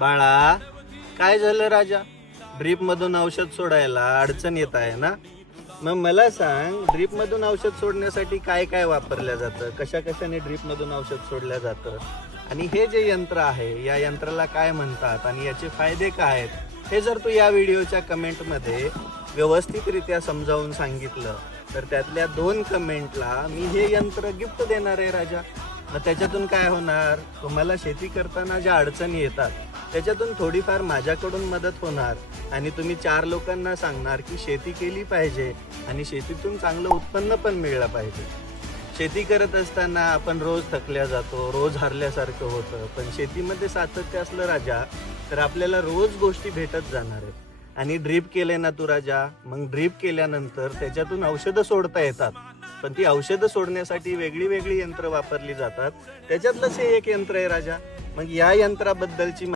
बाळा, काय झालं राजा? ड्रीप मधून औषध सोडायला अडचण येत आहे ना? मग मला सांग, ड्रीप मधून औषध सोडण्यासाठी काय काय वापरलं जातं, कशा कशाने ड्रीप मधून औषध सोडलं जातं, आणि हे जे यंत्र आहे या यंत्राला काय म्हणतात आणि याचे फायदे काय आहेत, हे जर तू या व्हिडिओच्या कमेंटमध्ये व्यवस्थितरित्या समजावून सांगितलं तर त्यातल्या 2 कमेंटला मी हे यंत्र गिफ्ट देणार आहे राजा. मग त्याच्यातून काय होणार, तुम्हाला शेती करताना ज्या अडचणी येतात त्याच्यातून थोडीफार माझ्याकडून मदत होणार आणि तुम्ही 4 लोकांना सांगणार की शेती केली पाहिजे आणि शेतीतून चांगलं उत्पन्न पण मिळलं पाहिजे. शेती करत असताना आपण रोज थकल्या जातो, रोज हरल्यासारखं होतं, पण शेतीमध्ये सातत्य असलं राजा तर आपल्याला रोज गोष्टी भेटत जाणार आहेत. आणि ड्रीप केले ना तू राजा, मग ड्रीप केल्यानंतर त्याच्यातून औषधं सोडता येतात, पण ती औषधं सोडण्यासाठी वेगळी वेगळी यंत्र वापरली जातात. त्याच्यातलंच हे एक यंत्र आहे राजा. मग या यंत्राबद्दलची